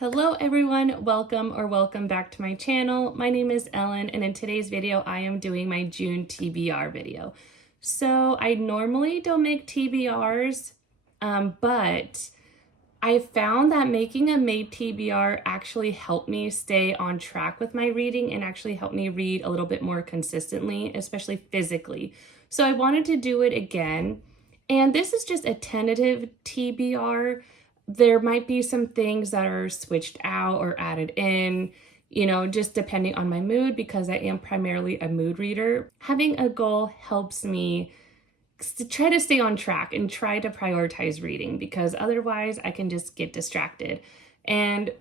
Hello everyone, welcome back to my channel. My name is Ellen and in today's video I am doing my June TBR video. So I normally don't make TBRs, but I found that making a May TBR actually helped me stay on track with my reading and actually helped me read a little bit more consistently, especially physically. So I wanted to do it again, and this is just a tentative TBR. There might be some things that are switched out or added in, just depending on my mood, because I am primarily a mood reader. Having a goal helps me to try to stay on track and try to prioritize reading, because otherwise I can just get distracted. And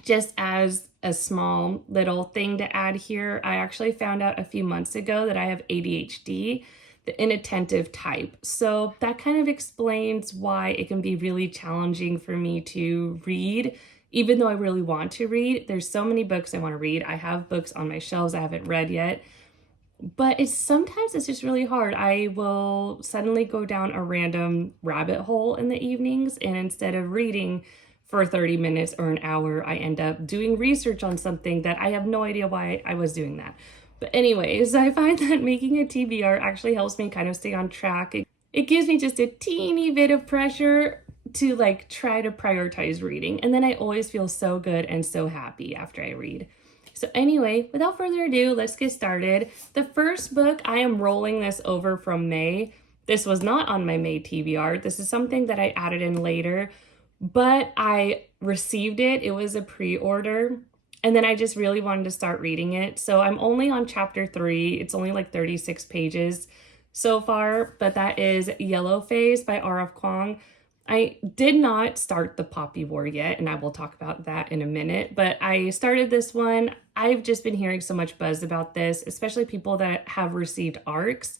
just as a small little thing to add here, I actually found out a few months ago that I have ADHD, the inattentive type. So that kind of explains why it can be really challenging for me to read, even though I really want to read. There's so many books I want to read. I have books on my shelves I haven't read yet, but sometimes it's just really hard. I will suddenly go down a random rabbit hole in the evenings, and instead of reading for 30 minutes or an hour, I end up doing research on something that I have no idea why I was doing that. But anyways, I find that making a TBR actually helps me kind of stay on track. It gives me just a teeny bit of pressure to try to prioritize reading. And then I always feel so good and so happy after I read. So anyway, without further ado, let's get started. The first book, I am rolling this over from May. This was not on my May TBR. This is something that I added in later, but I received it. It was a pre-order. And then I just really wanted to start reading it. So I'm only on chapter 3. It's only 36 pages so far, but that is Yellowface by R.F. Kuang. I did not start the Poppy War yet, and I will talk about that in a minute, but I started this one. I've just been hearing so much buzz about this, especially people that have received ARCs.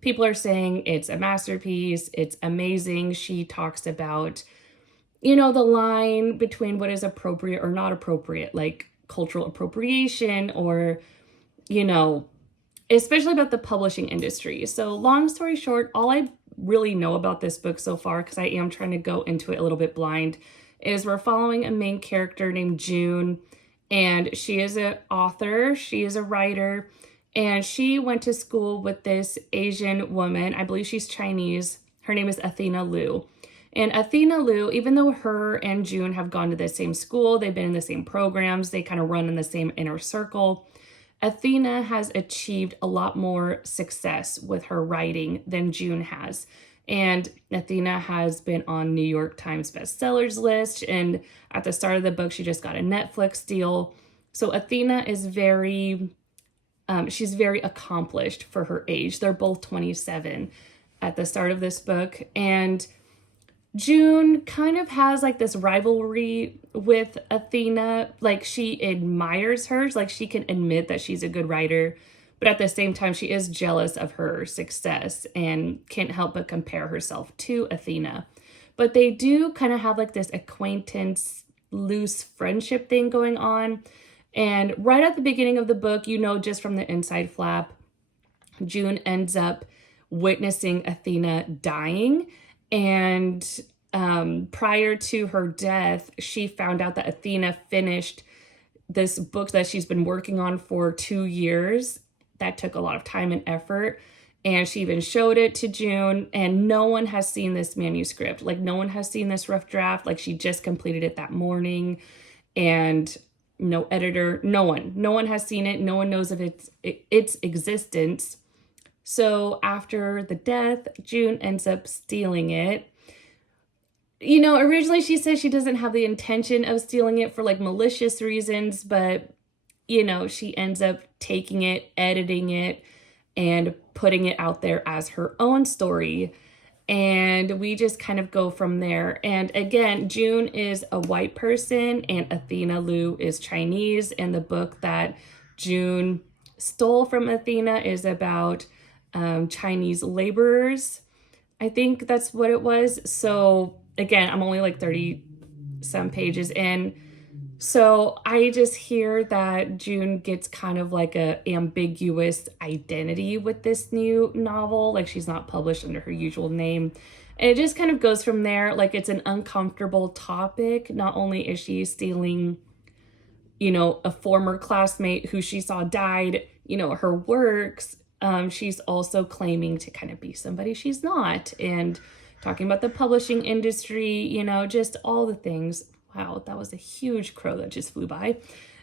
People are saying it's a masterpiece, it's amazing. She talks about, the line between what is appropriate or not appropriate, like cultural appropriation, or especially about the publishing industry. So long story short, all I really know about this book so far, because I am trying to go into it a little bit blind, is we're following a main character named June, and she is an author, she is a writer, and she went to school with this Asian woman. I believe she's Chinese. Her name is Athena Liu. And Athena Liu, even though her and June have gone to the same school, they've been in the same programs, they kind of run in the same inner circle, Athena has achieved a lot more success with her writing than June has. And Athena has been on New York Times bestsellers list, and at the start of the book, she just got a Netflix deal. So Athena is she's very accomplished for her age. They're both 27 at the start of this book, and June kind of has this rivalry with Athena. She admires her, she can admit that she's a good writer, but at the same time she is jealous of her success and can't help but compare herself to Athena. But they do kind of have this acquaintance, loose friendship thing going on. And right at the beginning of the book, just from the inside flap, June ends up witnessing Athena dying. And prior to her death, she found out that Athena finished this book that she's been working on for 2 years. That took a lot of time and effort. And she even showed it to June, and no one has seen this manuscript. No one has seen this rough draft. She just completed it that morning, and no editor, no one has seen it. No one knows of its existence. So after the death, June ends up stealing it. Originally she says she doesn't have the intention of stealing it for malicious reasons, but she ends up taking it, editing it, and putting it out there as her own story. And we just kind of go from there. And again, June is a white person and Athena Liu is Chinese. And the book that June stole from Athena is about Chinese laborers. I think that's what it was. So again, I'm only 30 some pages in. So I just hear that June gets kind of a ambiguous identity with this new novel. She's not published under her usual name. And it just kind of goes from there. Like, it's an uncomfortable topic. Not only is she stealing, you know, a former classmate who she saw died, you know, her works, she's also claiming to kind of be somebody she's not, and talking about the publishing industry, you know, just all the things. Wow, that was a huge crow that just flew by.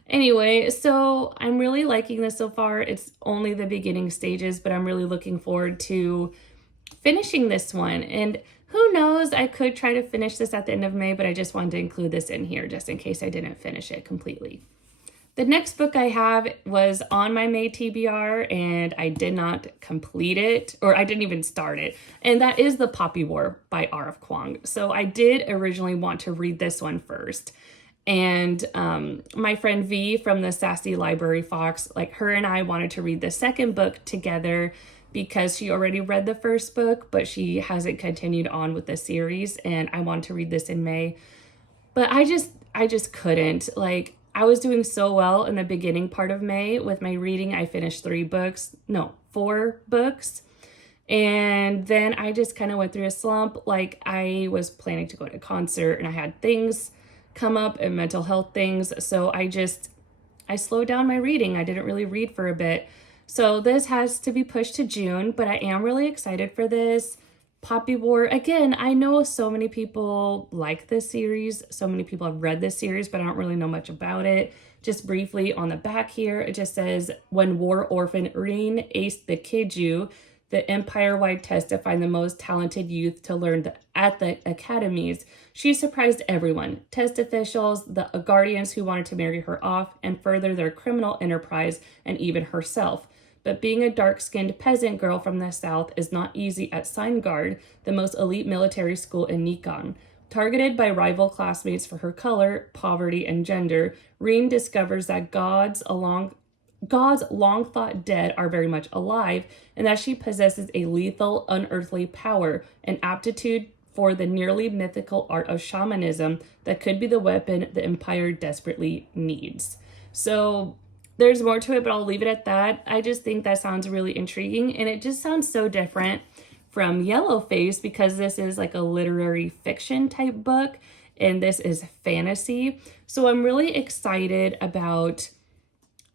Anyway, so I'm really liking this so far. It's only the beginning stages, but I'm really looking forward to finishing this one. And who knows, I could try to finish this at the end of May, but I just wanted to include this in here just in case I didn't finish it completely. The next book I have was on my May TBR, and I did not complete it, or I didn't even start it, and that is The Poppy War by R.F. Kuang. So I did originally want to read this one first, and my friend V from the Sassy Library Fox, like, her and I wanted to read the second book together because she already read the first book, but she hasn't continued on with the series, and I wanted to read this in May. But I just couldn't. Like, I was doing so well in the beginning part of May with my reading. I finished 4 books. And then I just kind of went through a slump. Like, I was planning to go to a concert and I had things come up and mental health things. So I slowed down my reading. I didn't really read for a bit. So this has to be pushed to June, but I am really excited for this. Poppy War, again, I know so many people like this series. So many people have read this series, but I don't really know much about it. Just briefly on the back here, it just says, when war orphan Rin aced the Kiju, the empire-wide test to find the most talented youth to learn at the academies, she surprised everyone, test officials, the guardians who wanted to marry her off and further their criminal enterprise, and even herself. But being a dark-skinned peasant girl from the south is not easy at Seingard, the most elite military school in Nikon. Targeted by rival classmates for her color, poverty, and gender, Rin discovers that God's long-thought dead are very much alive, and that she possesses a lethal, unearthly power, an aptitude for the nearly mythical art of shamanism that could be the weapon the Empire desperately needs. So there's more to it, but I'll leave it at that. I just think that sounds really intriguing, and it just sounds so different from Yellowface because this is like a literary fiction type book, and this is fantasy. So I'm really excited about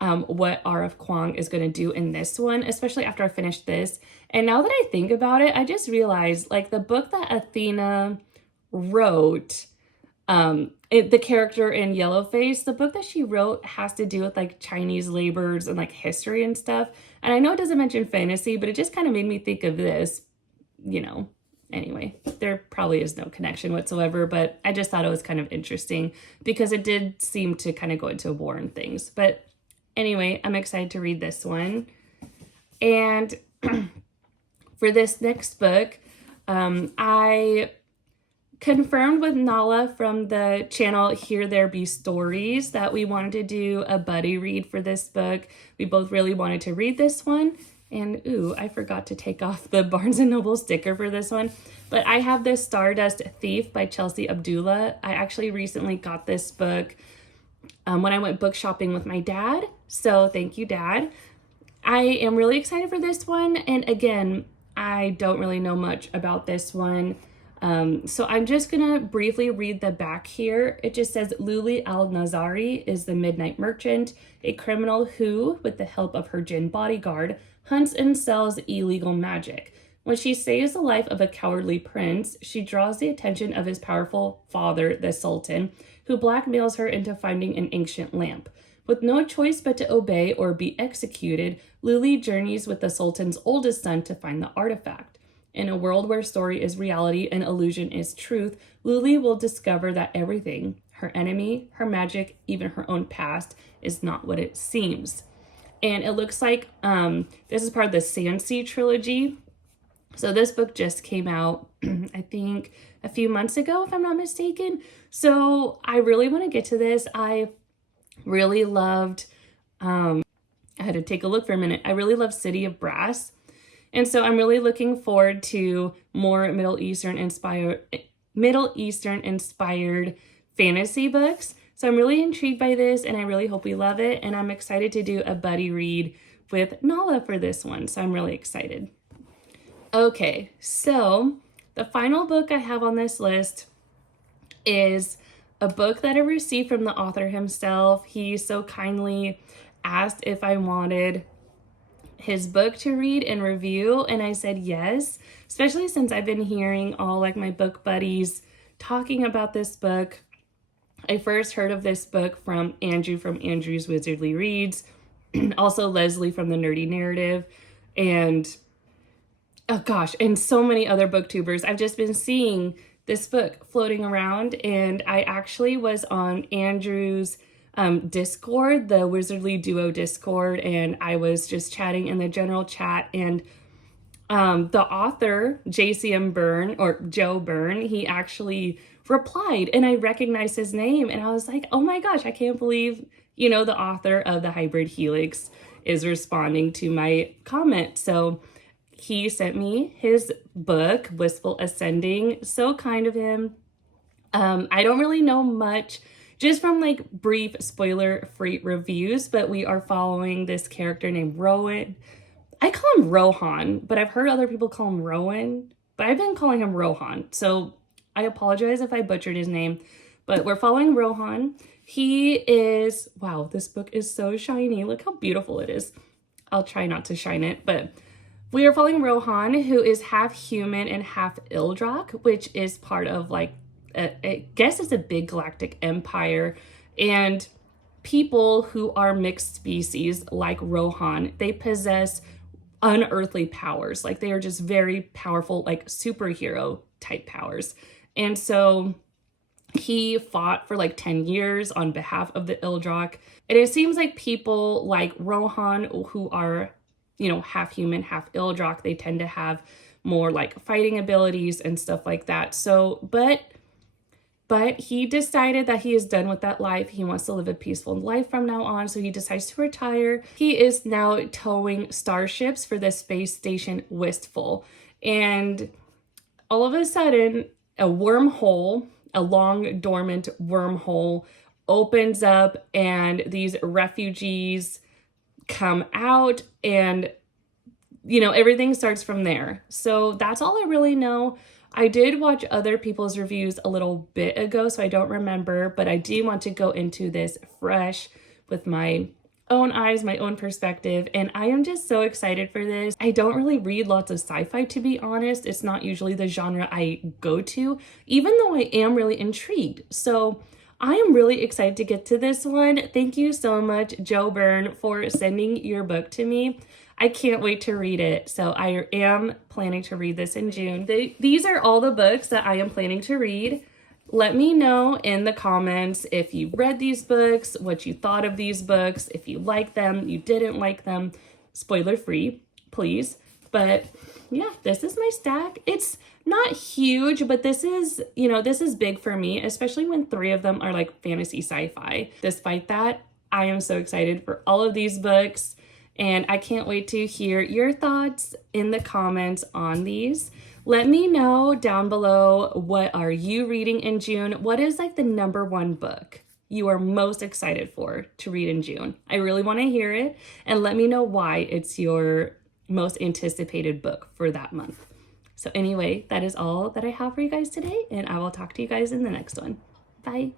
what R.F. Kuang is going to do in this one, especially after I finish this. And now that I think about it, I just realized, like, the book that Athena wrote, the character in Yellowface, the book that she wrote has to do with like Chinese labors and like history and stuff. And I know it doesn't mention fantasy, but it just kind of made me think of this, you know. Anyway, there probably is no connection whatsoever, but I just thought it was kind of interesting because it did seem to kind of go into war and things. But anyway, I'm excited to read this one. And for this next book, I confirmed with Nala from the channel Here There Be Stories that we wanted to do a buddy read for this book. We both really wanted to read this one. And ooh, I forgot to take off the Barnes & Noble sticker for this one. But I have this Stardust Thief by Chelsea Abdullah. I actually recently got this book when I went book shopping with my dad. So thank you, Dad. I am really excited for this one. And again, I don't really know much about this one. So I'm just gonna briefly read the back here. It just says, Luli Al-Nazari is the Midnight Merchant, a criminal who, with the help of her jinn bodyguard, hunts and sells illegal magic. When she saves the life of a cowardly prince, she draws the attention of his powerful father, the Sultan, who blackmails her into finding an ancient lamp. With no choice but to obey or be executed, Luli journeys with the Sultan's oldest son to find the artifact. In a world where story is reality and illusion is truth, Luli will discover that everything, her enemy, her magic, even her own past, is not what it seems. And it looks like this is part of the Sansi trilogy. So this book just came out, I think, a few months ago, if I'm not mistaken. So I really want to get to this. I really loved, I had to take a look for a minute. I really love City of Brass. And so I'm really looking forward to more Middle Eastern inspired fantasy books. So I'm really intrigued by this, and I really hope we love it. And I'm excited to do a buddy read with Nala for this one. So I'm really excited. Okay, so the final book I have on this list is a book that I received from the author himself. He so kindly asked if I wanted his book to read and review, and I said yes, especially since I've been hearing all like my book buddies talking about this book. I first heard of this book from Andrew from Andrew's Wizardly Reads, also Leslie from The Nerdy Narrative, and oh gosh, and so many other booktubers. I've just been seeing this book floating around, and I actually was on Andrew's Discord, the Wizardly Duo Discord, and I was just chatting in the general chat, and the author, JCM Byrne, or Joe Byrne, he actually replied, and I recognized his name, and I was like, oh my gosh, I can't believe, you know, the author of The Hybrid Helix is responding to my comment. So he sent me his book, Wistful Ascending. So kind of him. I don't really know much, just from like brief spoiler-free reviews, but we are following this character named Rowan. I call him Rohan, but I've heard other people call him Rowan, but I've been calling him Rohan. So I apologize if I butchered his name, but we're following Rohan. He is, wow, this book is so shiny. Look how beautiful it is. I'll try not to shine it, but we are following Rohan, who is half human and half Ildrak, which is part of like, I guess it's a big galactic empire. And people who are mixed species like Rohan, they possess unearthly powers. Like they are just very powerful, like superhero type powers. And so he fought for like 10 years on behalf of the Ildrak. And it seems like people like Rohan, who are, you know, half human, half Ildrak, they tend to have more like fighting abilities and stuff like that. So, but he decided that he is done with that life. He wants to live a peaceful life from now on. So he decides to retire. He is now towing starships for the space station Wistful. And all of a sudden, a wormhole, a long dormant wormhole, opens up, and these refugees come out, and you know, everything starts from there. So that's all I really know. I did watch other people's reviews a little bit ago, so I don't remember, but I do want to go into this fresh with my own eyes, my own perspective, and I am just so excited for this. I don't really read lots of sci-fi, to be honest. It's not usually the genre I go to, even though I am really intrigued. So I am really excited to get to this one. Thank you so much, Joe Byrne, for sending your book to me. I can't wait to read it. So I am planning to read this in June. These are all the books that I am planning to read. Let me know in the comments if you read these books, what you thought of these books, if you liked them, you didn't like them. Spoiler free, please. But yeah, this is my stack. It's not huge, but this is, you know, this is big for me, especially when 3 of them are like fantasy sci-fi. Despite that, I am so excited for all of these books, and I can't wait to hear your thoughts in the comments on these. Let me know down below, what are you reading in June? What is like the #1 book you are most excited for to read in June? I really want to hear it, and let me know why it's your most anticipated book for that month. So anyway, that is all that I have for you guys today, and I will talk to you guys in the next one. Bye.